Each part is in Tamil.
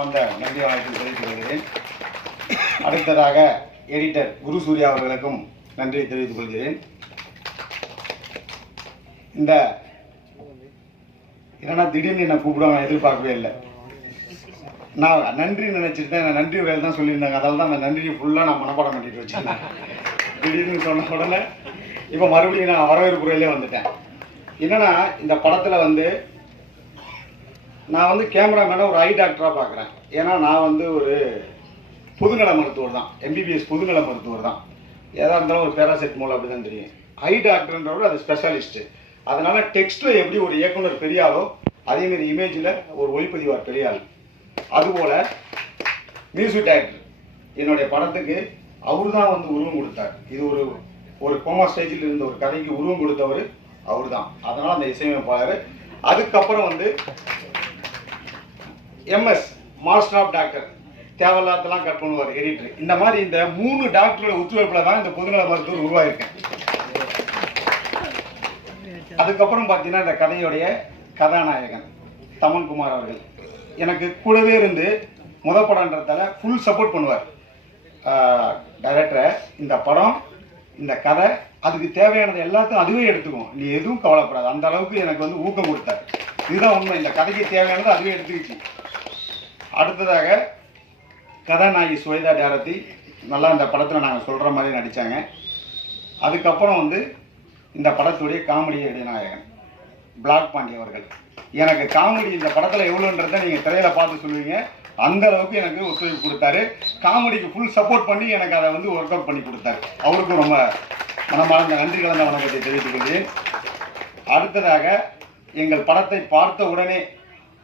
மனமார்ந்த நன்றி வணக்கம் தெரிவித்துக் கொள்கிறேன். அடுத்ததாக எடிட்டர் குரு சூர்யா அவர்களுக்கும் நன்றி தெரிவித்துக் கொள்கிறேன். இந்த ஏன்னா திடீர்னு என்ன கூப்பிடுவாங்க எதிர்பார்க்கவே இல்லை. நான் நன்றி நினைச்சிட்டு தான் நன்றி வேலை தான் சொல்லியிருந்தாங்க. அதால் தான் அந்த நன்றியை ஃபுல்லாக நான் மனப்பாடம் பண்ணிட்டு வச்சுருந்தேன். திடீர்னு சொன்ன உடனே இப்போ மறுபடியும் நான் வரவேற்புறையிலே வந்துட்டேன். என்னன்னா இந்த படத்தில் வந்து நான் வந்து கேமராமேனை ஒரு ஐ டாக்டராக பார்க்குறேன். ஏன்னா நான் வந்து ஒரு பொதுநல மருத்துவர் தான், எம்பிபிஎஸ் பொதுநல மருத்துவர் தான். ஏதா இருந்தாலும் ஒரு பேராசெட்டமால் அப்படி தான் தெரியும். ஐ டாக்டர்ன்றவர் அது ஸ்பெஷலிஸ்ட்டு. அதனால் டெக்ஸ்ட்டில் எப்படி ஒரு இயக்குனர் பெரியாலோ அதேமாரி இமேஜில் ஒரு ஒளிப்பதிவார் பெரியாள். அதுபோல் மியூசிக் டைரக்டர் என்னுடைய படத்துக்கு அவர் தான் வந்து உருவம் கொடுத்தார். இது ஒரு கோமா ஸ்டேஜில் இருந்த ஒரு கதைக்கு உருவம் கொடுத்தவர் அவர் தான். அதனால் அந்த இசையமைப்பாளர். அதுக்கப்புறம் வந்து எம்எஸ் மாஸ்டர் ஆஃப் டாக்டர் தேவையில்லாதெல்லாம் கட் பண்ணுவார் எடிட்டர். இந்த மாதிரி இந்த 3 டாக்டரோட ஒத்துழைப்பில் தான் இந்த பொதுநல மருத்துவர் உருவாயிருக்கேன். அதுக்கப்புறம் பார்த்தீங்கன்னா இந்த கதையுடைய கதாநாயகன் தமன்குமார் அவர்கள் எனக்கு கூடவே இருந்து படம்ன்றதால ஃபுல் சப்போர்ட் பண்ணுவார். டைரக்டரை இந்த படம் இந்த கதை அதுக்கு தேவையானது எல்லாத்தையும் அதுவே எடுத்துக்கும், நீ எதுவும் கவலைப்படாது, அந்த அளவுக்கு எனக்கு வந்து ஊக்கம் கொடுத்தார். இதுதான் உண்மை. இந்த கதைக்கு தேவையானது அதுவே எடுத்துக்கிச்சு. அடுத்ததாக கதாநாயகி சுவேதா டேரத்தி நல்லா இந்த படத்தில் நாங்கள் சொல்கிற மாதிரி நடித்தாங்க. அதுக்கப்புறம் வந்து இந்த படத்துடைய காமெடி நாயகன் பிளாக் பாண்டி அவர்கள். எனக்கு காமெடி இந்த படத்தில் எவ்வளோன்றதை நீங்கள் திரையில் பார்த்து சொல்லுவீங்க. அந்த அளவுக்கு எனக்கு ஒத்துழைப்பு கொடுத்தாரு. காமெடிக்கு ஃபுல் சப்போர்ட் பண்ணி எனக்கு அதை வந்து ஒர்க் அவுட் பண்ணி கொடுத்தாரு. அவருக்கும் ரொம்ப மனமார்ந்த நன்றி கலந்த வணக்கத்தை தெரிவித்துக் கொள்கிறேன். அடுத்ததாக எங்கள் படத்தை பார்த்த உடனே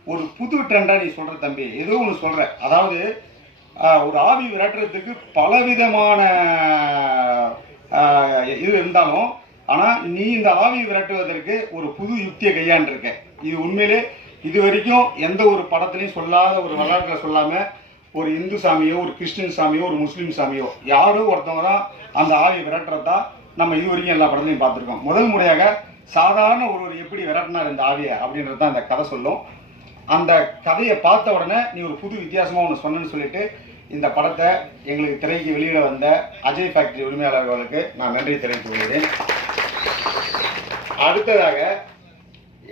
ஒரு புது ட்ரெண்டாக நீ சொல்கிற தம்பி, ஏதோ ஒன்று சொல்கிற, அதாவது ஒரு ஆவி விரட்டுறதுக்கு பலவிதமான இது இருந்தாலும் ஆனால் நீ இந்த ஆவி விரட்டுவதற்கு ஒரு புது யுக்தியை கையாண்டிருக்க. இது உண்மையிலே இது வரைக்கும் எந்த ஒரு படத்துலையும் சொல்லாத ஒரு வரலாற்றில் சொல்லாமல் ஒரு இந்து சாமியோ ஒரு கிறிஸ்டின் சாமியோ ஒரு முஸ்லீம் சாமியோ யாரோ ஒருத்தவங்க தான் அந்த ஆவி விரட்டுறதா நம்ம இது வரைக்கும் எல்லா படத்துலையும் பார்த்துருக்கோம். முதல் முறையாக சாதாரண ஒருவர் எப்படி விரட்டினார் இந்த ஆவியை அப்படின்றது தான் அந்த கதை சொல்லும். அந்த கதையை பார்த்த உடனே நீ ஒரு புது வித்தியாசமாக ஒன்று சொன்னேன்னு சொல்லிட்டு இந்த படத்தை எங்களுக்கு திரைக்கு வெளியிட வந்த அஜய் ஃபேக்டரி உரிமையாளர்களுக்கு நான் நன்றி தெரிவித்துக் கொள்கிறேன். அடுத்ததாக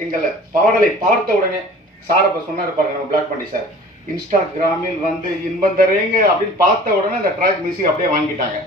எங்களை பாடலை பார்த்த உடனே சார் அப்போ சொன்னார் பாருங்க, நம்ம பிளாக் பண்ணி சார் இன்ஸ்டாகிராமில் வந்து இன்பம் தரேங்க அப்படின்னு பார்த்த உடனே அந்த ட்ராக் மியூசிக் அப்படியே வாங்கிட்டாங்க.